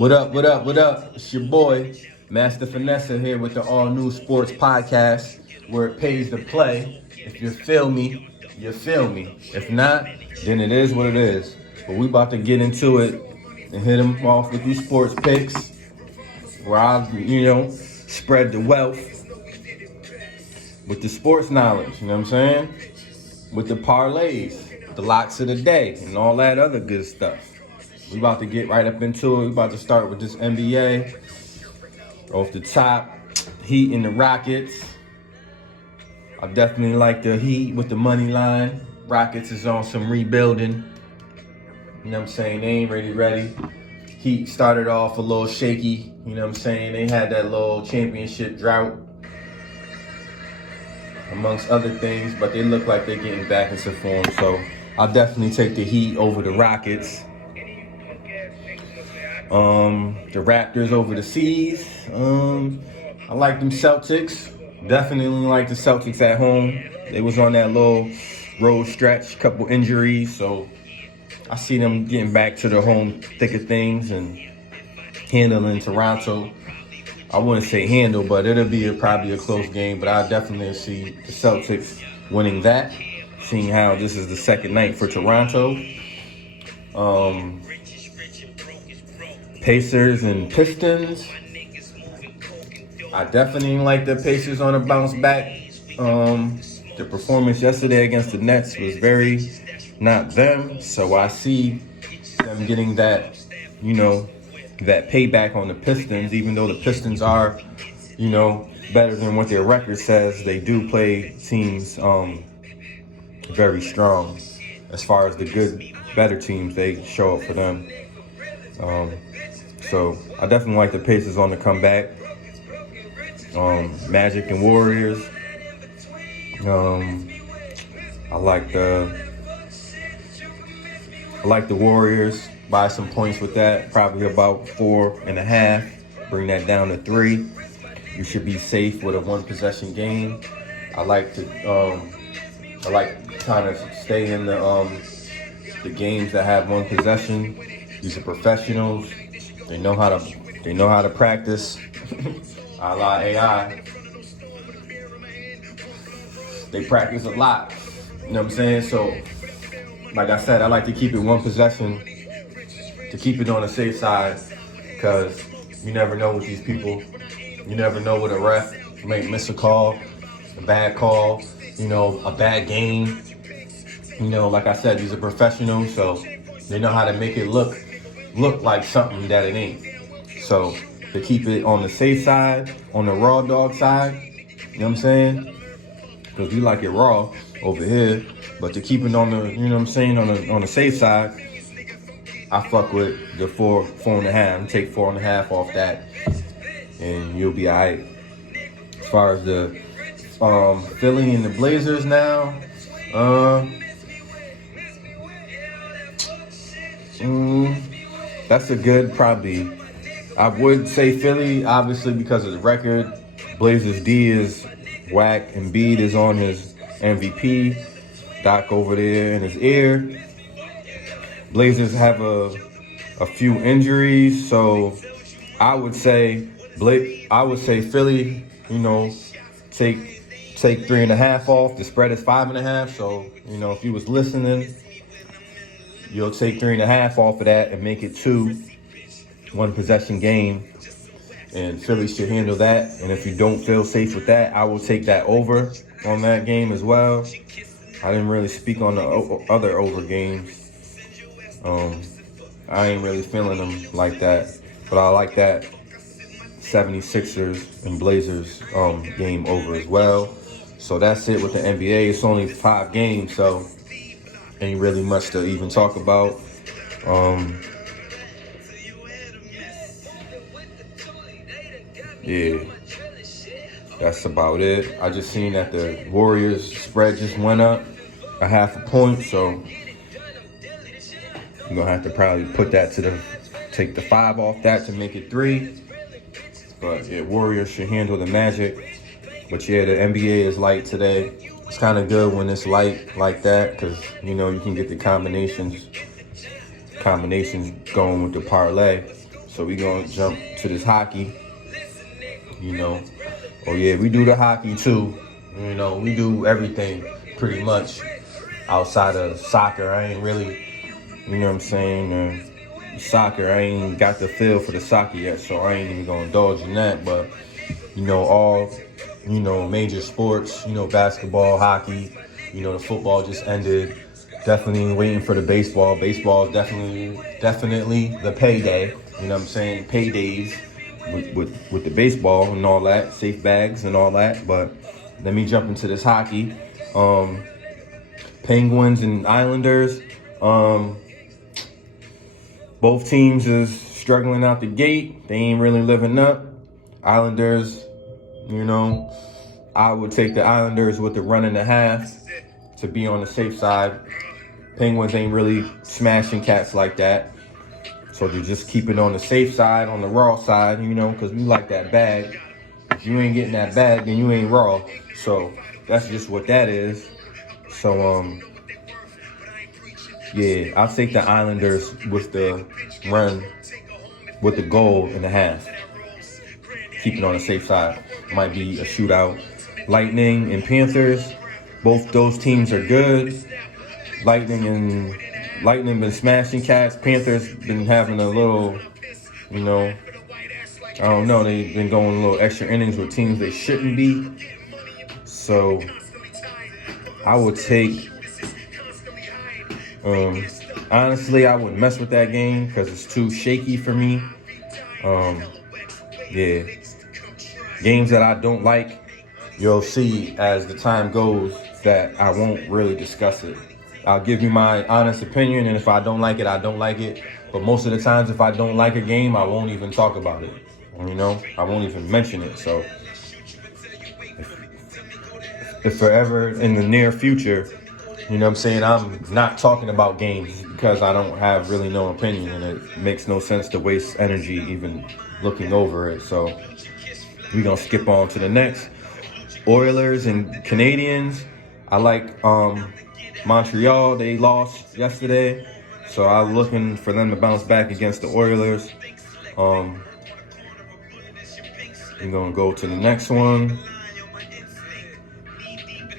What up, what up, what up? It's your boy, Master Finessa here with the all new sports podcast where it pays to play. If you feel me, you feel me. If not, then it is what it is. But we about to get into it and hit them off with these sports picks where I spread the wealth with the sports knowledge, you know what I'm saying? With the parlays, the locks of the day, and all that other good stuff. We about to get right up into it. We about to start with this NBA. Off the top, Heat and the Rockets. I definitely like the Heat with the money line. Rockets is on some rebuilding. You know what I'm saying? They ain't ready. Heat started off a little shaky. You know what I'm saying? They had that little championship drought, amongst other things, but they look like they're getting back into form. So I'll definitely take the Heat over the Rockets. The Raptors over the Seas. I like them Celtics. Definitely like the Celtics at home. They was on that little road stretch, couple injuries, so I see them getting back to the home thick of things and handling Toronto. I wouldn't say handle, but it'll be probably a close game, but I definitely see the Celtics winning that, seeing how this is the second night for Toronto. Pacers and Pistons. I definitely like the Pacers on a bounce back. The performance yesterday against the Nets was very not them. So I see them getting that, that payback on the Pistons, even though the Pistons are, better than what their record says. They do play teams very strong. As far as the good, better teams, they show up for them. So I definitely like the Pacers on the comeback. Magic and Warriors. I like the Warriors by some points with that. Probably about 4.5. Bring that down to 3. You should be safe with a one possession game. I like kind of stay in the games that have one possession. These are professionals. They know how to practice. A la AI. They practice a lot. You know what I'm saying? So, like I said, I like to keep it one possession to keep it on the safe side, because you never know with these people. You never know with a ref. You might miss a call, a bad call, a bad game. Like I said, these are professionals, so they know how to make it look like something that it ain't. So to keep it on the safe side, on the raw dog side, you know what I'm saying? Because we like it raw over here, but to keep it on the, on the safe side, I fuck with the 4.5. Take 4.5 off that, and you'll be alright. As far as the Philly and the Blazers now, that's a good probably. I would say Philly, obviously, because of the record. Blazers D is whack, and Embiid is on his MVP. Doc over there in his ear. Blazers have a few injuries, so I would say Philly, take 3.5 off. The spread is 5.5. So, if you was listening, you'll take 3.5 off of that and make it 2. One possession game, and Philly should handle that. And if you don't feel safe with that, I will take that over on that game as well. I didn't really speak on the other over games. I ain't really feeling them like that, but I like that 76ers and Blazers game over as well. So that's it with the NBA. It's only 5 games, so ain't really much to even talk about. Yeah, that's about it. I just seen that the Warriors spread just went up 0.5 point, so you're gonna have to probably put that take the 5 off that to make it 3. But yeah, Warriors should handle the Magic. But yeah, the NBA is light today. It's kind of good when it's light like that, because you can get the combinations going with the parlay. So we gonna jump to this hockey. Oh yeah, we do the hockey too. We do everything pretty much outside of soccer. I ain't really, you know what I'm saying? Soccer, I ain't got the feel for the soccer yet, so I ain't even gonna indulge in that. But all major sports, basketball, hockey, the football just ended. Definitely waiting for the baseball. Baseball is definitely the payday. You know what I'm saying? Paydays with the baseball and all that, safe bags and all that. But let me jump into this hockey. Penguins and Islanders. Both teams is struggling out the gate. They ain't really living up. Islanders, I would take the Islanders with the 1.5 to be on the safe side. Penguins ain't really smashing cats like that. So to just keep it on the safe side, on the raw side, because we like that bag. If you ain't getting that bag, then you ain't raw. So that's just what that is. So, yeah, I'll take the Islanders with the run, with the goal and a half. Keep it on the safe side. Might be a shootout. Lightning and Panthers, both those teams are good. Lightning been smashing cats. Panthers been having a little, I don't know. They've been going a little extra innings with teams they shouldn't be. So I would take. Honestly, I wouldn't mess with that game because it's too shaky for me. Yeah, games that I don't like, you'll see as the time goes that I won't really discuss it. I'll give you my honest opinion, and if I don't like it, I don't like it. But most of the times, if I don't like a game, I won't even talk about it. I won't even mention it. So if forever in the near future, I'm saying, I'm not talking about games because I don't have really no opinion, and it makes no sense to waste energy even looking over it. So we're going to skip on to the next. Oilers and Canadiens. I like Montreal. They lost yesterday, so I'm looking for them to bounce back against the Oilers. We're going to go to the next one.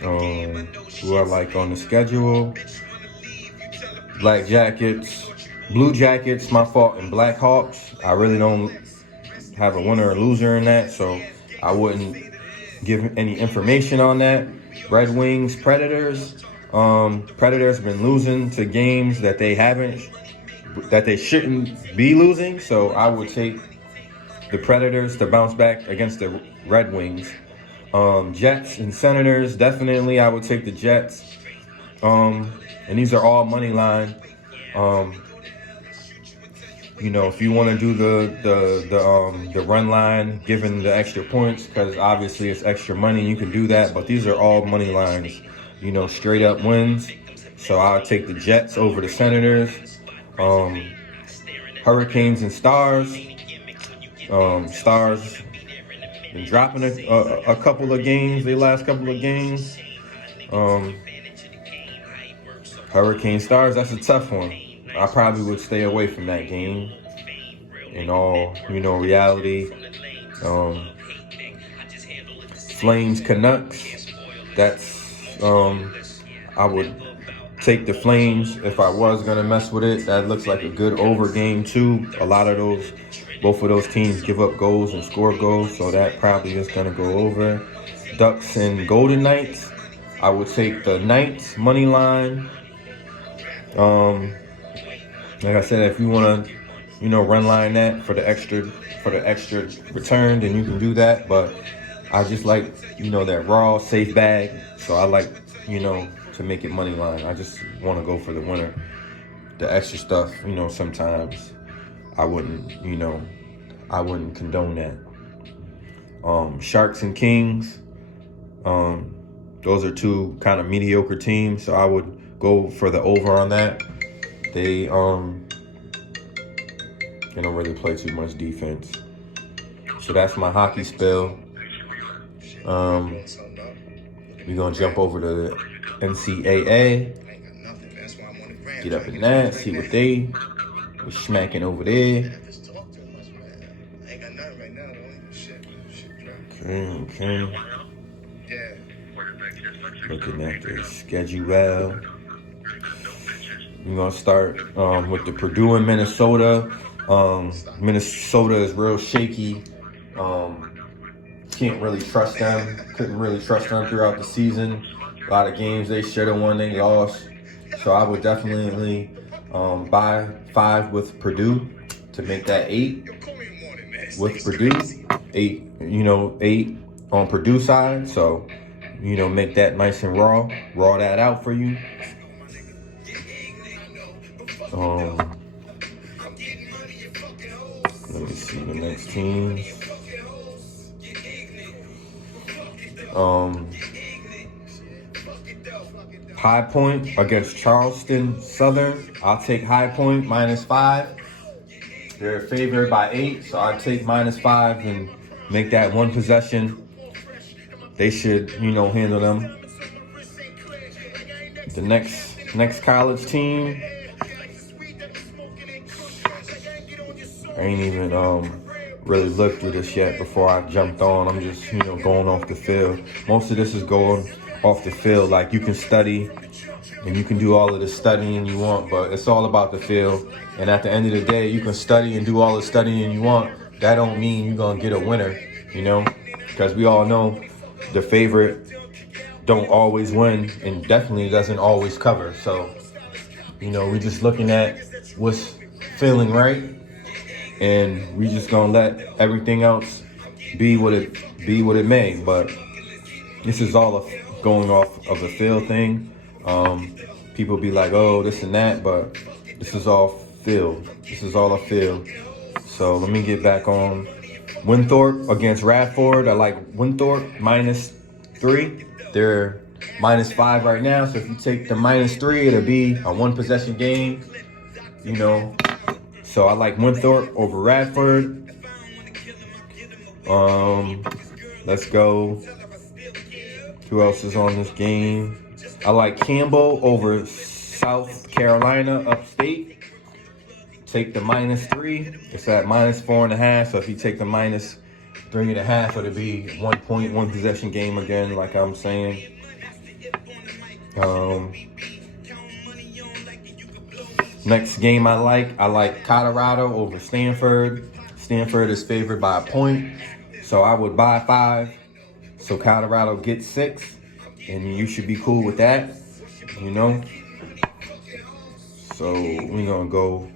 Who I like on the schedule. Blue Jackets, my fault, and Black Hawks. I really don't have a winner or loser in that, so I wouldn't give any information on that. Red Wings, Predators. Predators have been losing to games that they shouldn't be losing, so I would take the Predators to bounce back against the Red Wings. Jets and Senators, definitely I would take the Jets. And these are all money line. If you want to do the run line, given the extra points, because obviously it's extra money, you can do that. But these are all money lines, straight up wins. So I'll take the Jets over the Senators. Hurricanes and Stars. Stars been dropping a couple of games, the last couple of games. Hurricane Stars, that's a tough one. I probably would stay away from that game in all, reality. Flames Canucks, that's, I would take the Flames if I was going to mess with it. That looks like a good over game too. Both of those teams give up goals and score goals, so that probably is going to go over. Ducks and Golden Knights, I would take the Knights money line. Like I said, if you want to, run line that for the extra return, then you can do that. But I just like, that raw, safe bag. So I like, to make it money line. I just want to go for the winner. The extra stuff, sometimes I wouldn't condone that. Sharks and Kings. Those are two kind of mediocre teams, so I would go for the over on that. They don't really play too much defense. So that's my hockey spell. We're gonna jump over to the NCAA. Get up in that, see what they was smacking over there. Okay. Looking at the schedule. We're gonna start with the Purdue and Minnesota. Minnesota is real shaky. Can't really trust them. Couldn't really trust them throughout the season. A lot of games they should have won, they lost. So I would definitely buy 5 with Purdue to make that 8 with Purdue. 8 on Purdue side. So, make that nice and raw that out for you. Let me see the next teams. High Point against Charleston Southern. I'll take High Point -5. They're favored by 8, so I'll take -5 and make that 1 possession. They should, handle them. The next college team, I ain't even really looked through this yet before I jumped on. I'm just, going off the field. Most of this is going off the field. Like, you can study and you can do all of the studying you want, but it's all about the field. And at the end of the day, you can study and do all the studying you want. That don't mean you're going to get a winner, because we all know the favorite don't always win and definitely doesn't always cover. So, we're just looking at what's feeling right, and we just gonna let everything else be what it may. But this is all going off of the field thing. People be like, oh, this and that, but this is all field. This is all a field. So let me get back on Winthrop against Radford. I like Winthrop -3. They're -5 right now. So if you take the -3, it'll be a 1 possession game. So I like Winthrop over Radford. Let's go. Who else is on this game? I like Campbell over South Carolina upstate. Take the -3. It's at -4.5. So if you take the -3.5, it'll be 1 point, 1 possession game again, like I'm saying. Next game I like Colorado over Stanford. Stanford is favored by a point, so I would buy 5. So Colorado gets 6, and you should be cool with that, So we're gonna go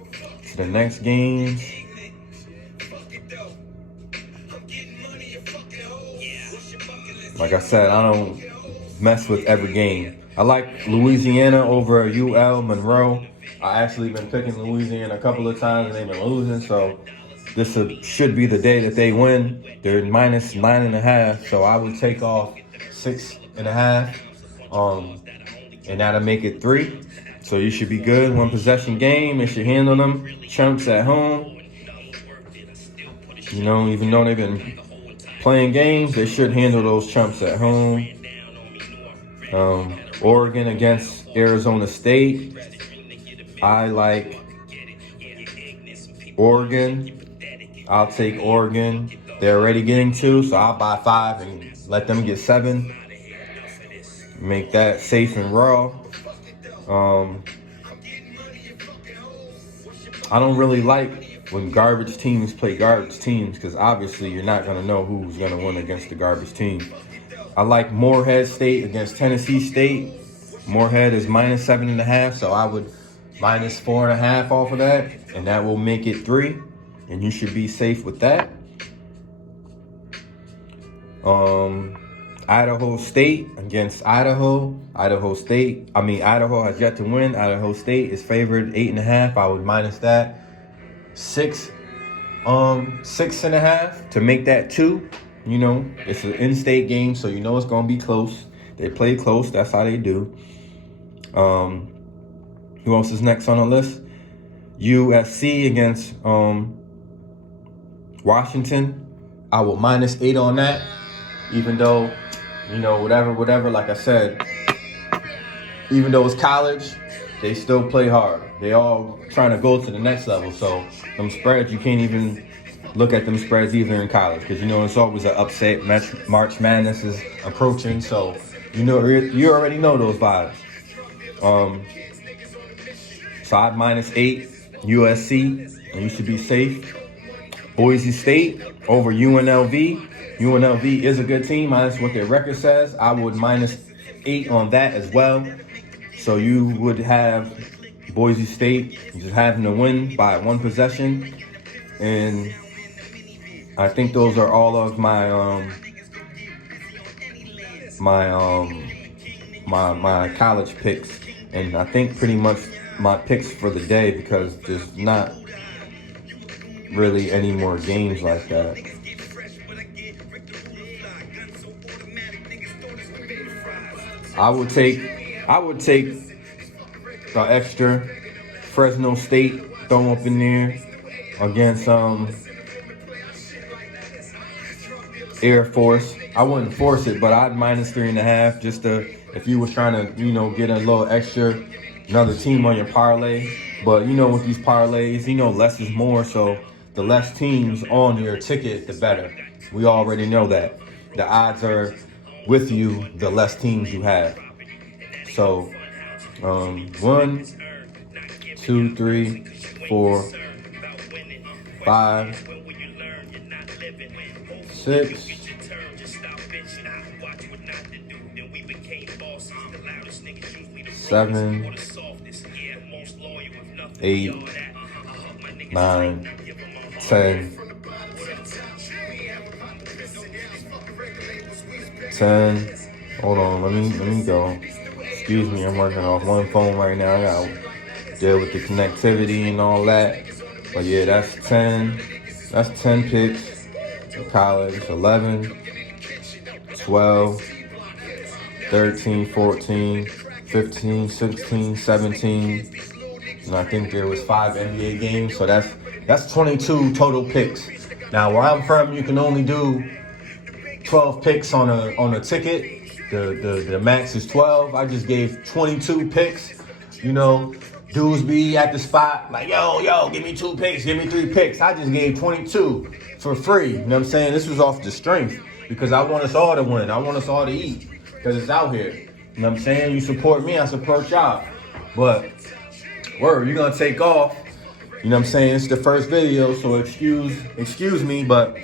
to the next games. Like I said, I don't mess with every game. I like Louisiana over UL Monroe. I actually been picking Louisiana a couple of times and they've been losing, so this should be the day that they win. They're -9.5, so I would take off 6.5, and that'll make it 3. So you should be good. 1 possession game. They should handle them chunks at home. Even though they've been playing games, they should handle those chumps at home. Oregon against Arizona State. I like Oregon. I'll take Oregon. They're already getting 2, so I'll buy 5 and let them get 7. Make that safe and raw. I don't really like when garbage teams play garbage teams, because obviously you're not going to know who's going to win against the garbage team. I like Morehead State against Tennessee State. Morehead is -7.5, so I would -4.5 off of that, and that will make it 3, and you should be safe with that. Idaho State against Idaho. Idaho has yet to win. Idaho State is favored 8.5. I would minus that. 6.5 to make that 2. It's an in-state game, so it's gonna be close. They play close. That's how they do. Who else is next on the list? USC against Washington. I will -8 on that, even though, whatever. Like I said, even though it's college, they still play hard. They all trying to go to the next level. So them spreads, you can't even look at them spreads either in college, because you know it's always an upset. March Madness is approaching, so you already know those vibes. So I'd -8 USC, and you should be safe. Boise State over UNLV. UNLV is a good team, minus what their record says. I would -8 on that as well. So you would have Boise State just having to win by 1 possession. And I think those are all of my my college picks. And I think pretty much my picks for the day, because there's not really any more games like that. I would take the extra Fresno State throw up in there against Air Force. I wouldn't force it, but I'd -3.5 just to, if you was trying to, get a little extra, another team on your parlay. But with these parlays, less is more. So the less teams on your ticket, the better. We already know that. The odds are with you, the less teams you have. So 1, 2, 3, 4, 5, 6, 7, 8, 9, 10. 10. Hold on, let me go. Excuse me, I'm working off one phone right now. I gotta deal with the connectivity and all that. But yeah, that's 10. That's 10 picks in college. 11, 12, 13, 14, 15, 16, 17. And I think there was 5 NBA games. So that's 22 total picks. Now where I'm from, you can only do 12 picks on a ticket. The max is 12. I just gave 22 picks. Dudes be at the spot like, yo, give me 2 picks, give me 3 picks. I just gave 22 for free. You know what I'm saying? This was off the strength, because I want us all to win. I want us all to eat, because it's out here. You know what I'm saying? You support me, I support y'all. But word, you're gonna take off. You know what I'm saying? It's the first video, so excuse me, but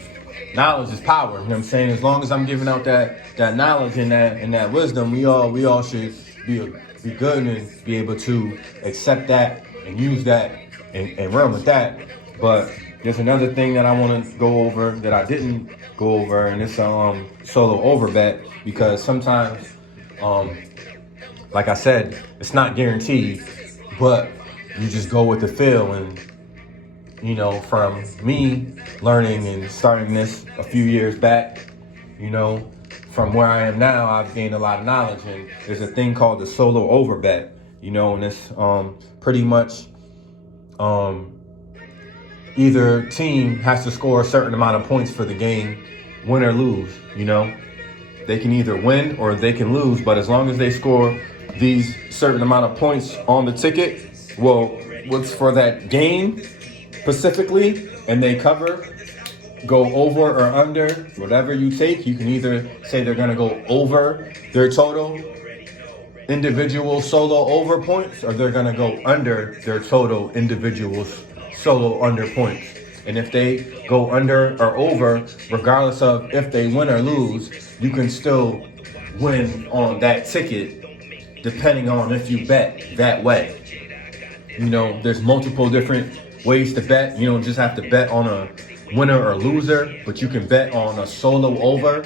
knowledge is power. You know what I'm saying? As long as I'm giving out that knowledge and that wisdom, we all should be good and be able to accept that and use that and run with that. But there's another thing that I want to go over that I didn't go over, and it's solo over bet, because sometimes, like I said, it's not guaranteed, but you just go with the feel. And from me learning and starting this a few years back, from where I am now, I've gained a lot of knowledge. And there's a thing called the solo over bet, and it's pretty much either team has to score a certain amount of points for the game, win or lose. They can either win or they can lose, but as long as they score these certain amount of points on the ticket, what's for that game specifically, and they cover, go over or under, whatever you take. You can either say they're going to go over their total individual solo over points, or they're going to go under their total individual solo under points. And if they go under or over, regardless of if they win or lose, you can still win on that ticket, depending on if you bet that way. There's multiple different ways to bet. You don't just have to bet on a winner or loser, but you can bet on a solo over.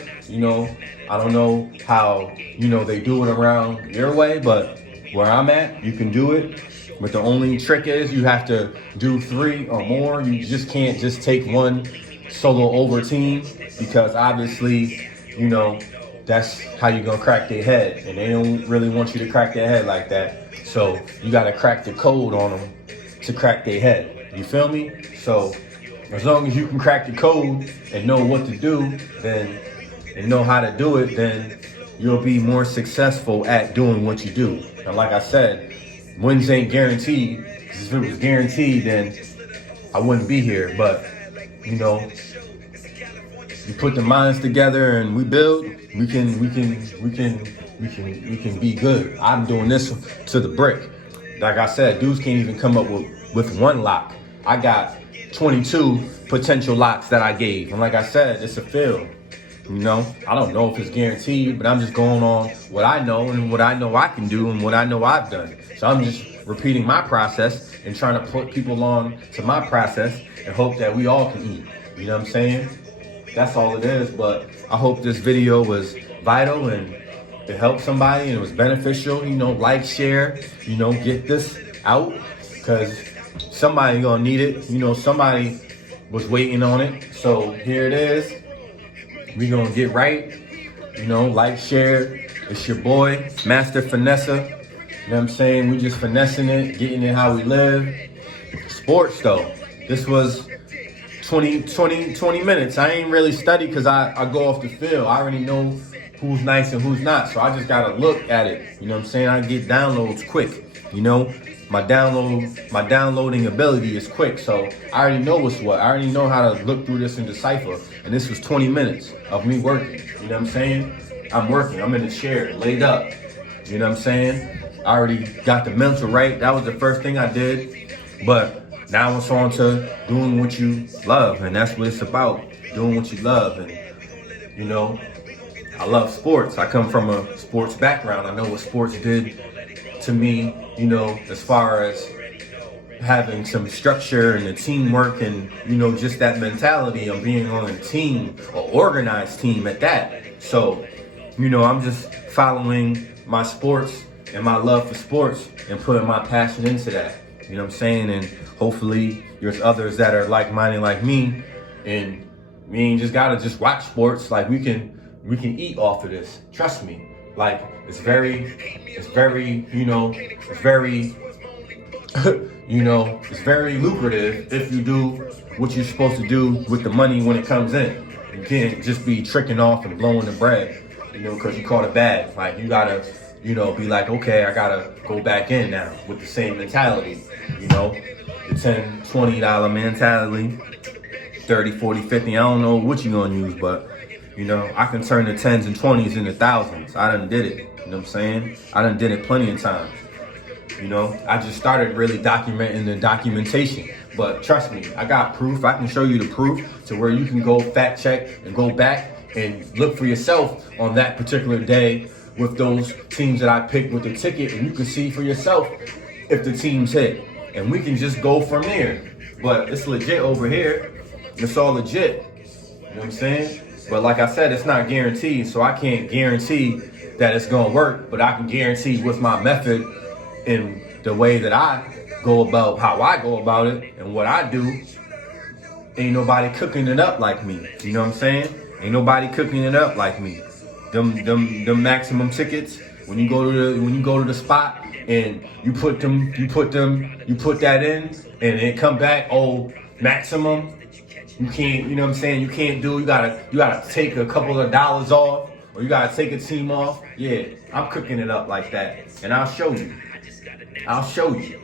I don't know how, they do it around your way, but where I'm at, you can do it. But the only trick is you have to do 3 or more. You just can't just take one solo over team, because obviously, that's how you're going to crack their head. And they don't really want you to crack their head like that. So you got to crack the code on them to crack their head. You feel me? So as long as you can crack the code and know what to do, and know how to do it, then you'll be more successful at doing what you do. And like I said, wins ain't guaranteed. If it was guaranteed, then I wouldn't be here. But you know, we put the minds together and we build, we can be good. I'm doing this to the brick. Like I said, dudes can't even come up with one lock. I got 22 potential locks that I gave. And like I said, it's a field. You know, I don't know if it's guaranteed, but I'm just going on what I know and what I know I can do and what I know I've done. So I'm just repeating my process and trying to put people on to my process and hope that we all can eat. You know what I'm saying? That's all it is. But I hope this video was vital and it helped somebody and it was beneficial. You know, like, share, you know, get this out because somebody gonna need it. You know, somebody was waiting on it. So here it is. We gonna get right, you know, like, share. It's your boy, Master Finesse. You know what I'm saying? We just finessing it, getting it how we live. Sports though, this was 20 minutes. I ain't really study because I go off the field. I already know who's nice and who's not. So I just gotta look at it. You know what I'm saying? I get downloads quick, you know? My downloading ability is quick, so I already know what's what. I already know how to look through this and decipher. And this was 20 minutes of me working. You know what I'm saying? I'm working. I'm in the chair, laid up. You know what I'm saying? I already got the mental right. That was the first thing I did. But now it's on to doing what you love, and that's what it's about. Doing what you love. And you know, I love sports. I come from a sports background. I know what sports did to me, you know, as far as having some structure and the teamwork and, you know, just that mentality of being on a team, or organized team at that. So, you know, I'm just following my sports and my love for sports and putting my passion into that. You know what I'm saying? And hopefully there's others that are like-minded like me, and we ain't just gotta just watch sports. Like we can eat off of this. Trust me. Like it's very, you know, it's very, you know, it's very lucrative if you do what you're supposed to do with the money when it comes in. You can't just be tricking off and blowing the bread, you know, because you caught a bag. Like you gotta, you know, be like, okay, I gotta go back in now with the same mentality, you know, the $10, $20 mentality, 30, 40, 50. I don't know what you're gonna use, but you know, I can turn the 10s and 20s into thousands. I done did it. You know what I'm saying? I done did it plenty of times. You know, I just started really documenting the documentation. But trust me, I got proof. I can show you the proof to where you can go fact check and go back and look for yourself on that particular day with those teams that I picked with the ticket. And you can see for yourself if the teams hit. And we can just go from there. But it's legit over here. It's all legit. You know what I'm saying? But like I said, it's not guaranteed, so I can't guarantee that it's gonna work, but I can guarantee with my method and the way that I go about, how I go about it and what I do, ain't nobody cooking it up like me. You know what I'm saying? Ain't nobody cooking it up like me. Them maximum tickets, when you go to the spot and you put that in and it come back, oh, maximum. You can't, you know what I'm saying? You can't do, you gotta take a couple of dollars off, or you gotta take a team off. Yeah, I'm cooking it up like that. And I'll show you.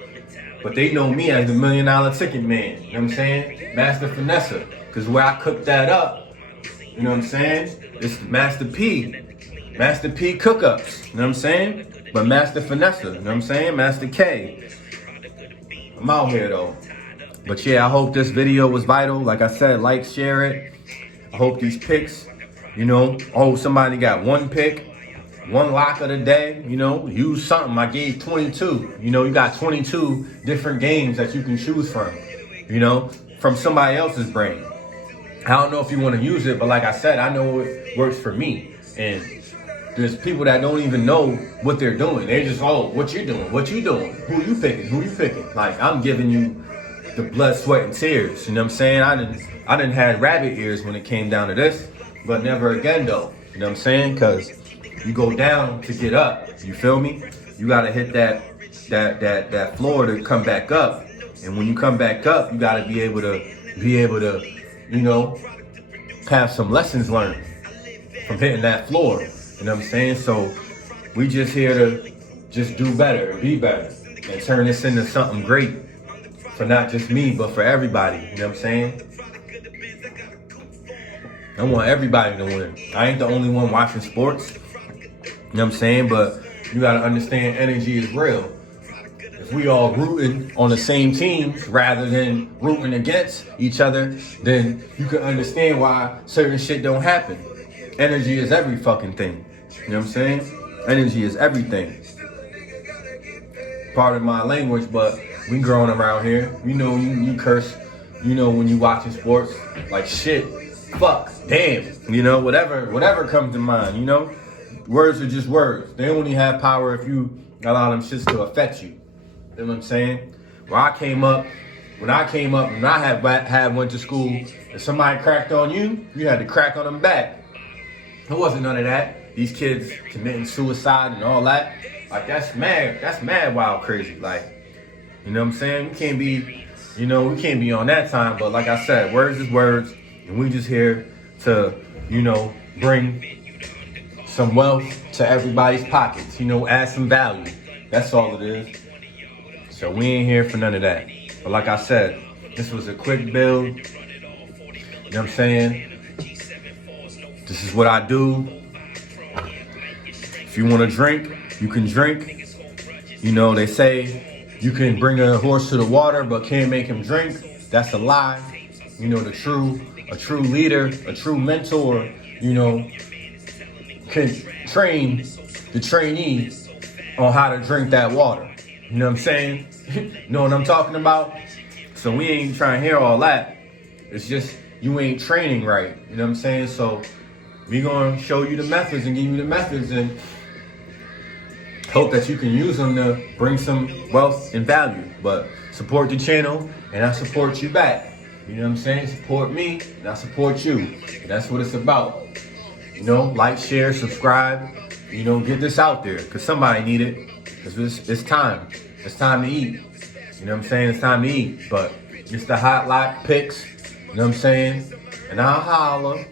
But they know me as the $1 million ticket man. You know what I'm saying? Master Finesse. Cause where I cook that up, you know what I'm saying? It's Master P. Master P cook-ups. You know what I'm saying? But Master Finesse, you know what I'm saying? Master K. I'm out here though. But yeah, I hope this video was vital. Like I said, like, share it. I hope these picks, you know, oh, somebody got one pick, one lock of the day, you know, use something. I gave 22. You know, you got 22 different games that you can choose from, you know, from somebody else's brain. I don't know if you want to use it, but like I said, I know it works for me. And there's people that don't even know what they're doing. They just, oh, what you doing? What you doing? Who you picking? Like, I'm giving you the blood, sweat, and tears. You know what I'm saying? I didn't have rabbit ears when it came down to this, but never again though. You know what I'm saying? Cause you go down to get up. You feel me? You gotta hit that floor to come back up. And when you come back up, you gotta be able to, you know, have some lessons learned from hitting that floor. You know what I'm saying? So we just here to just do better and be better and turn this into something great. For not just me, but for everybody. You know what I'm saying? I want everybody to win. I ain't the only one watching sports. You know what I'm saying? But you gotta understand energy is real. If we all rooting on the same teams rather than rooting against each other, then you can understand why certain shit don't happen. Energy is every fucking thing. You know what I'm saying? Energy is everything. Part of my language, but we growing around here. You know, you curse, you know, when you watching sports, like shit, fuck, damn, you know, whatever comes to mind, you know? Words are just words. They only have power if you allow them shits to affect you. You know what I'm saying? When I came up, and I had went to school, if somebody cracked on you, you had to crack on them back. It wasn't none of that. These kids committing suicide and all that. Like, that's mad wild crazy. Like, you know what I'm saying? We can't be on that time. But like I said, words is words. And we just here to, you know, bring some wealth to everybody's pockets. You know, add some value. That's all it is. So we ain't here for none of that. But like I said, this was a quick build. You know what I'm saying? This is what I do. If you want to drink, you can drink. You know, they say you can bring a horse to the water but can't make him drink. That's a lie. You know, a true leader, a true mentor, you know, can train the trainee on how to drink that water. You know what I'm saying? Know what I'm talking about? So we ain't trying to hear all that. It's just you ain't training right. You know what I'm saying? So we gonna show you the methods and give you the methods and hope that you can use them to bring some wealth and value. But support the channel and I support you back. You know what I'm saying? Support me and I support you. That's what it's about. You know, like, share, subscribe. You know, get this out there because somebody need it. Because it's time. It's time to eat. You know what I'm saying? It's time to eat. But it's the hot lock picks. You know what I'm saying? And I'll holler.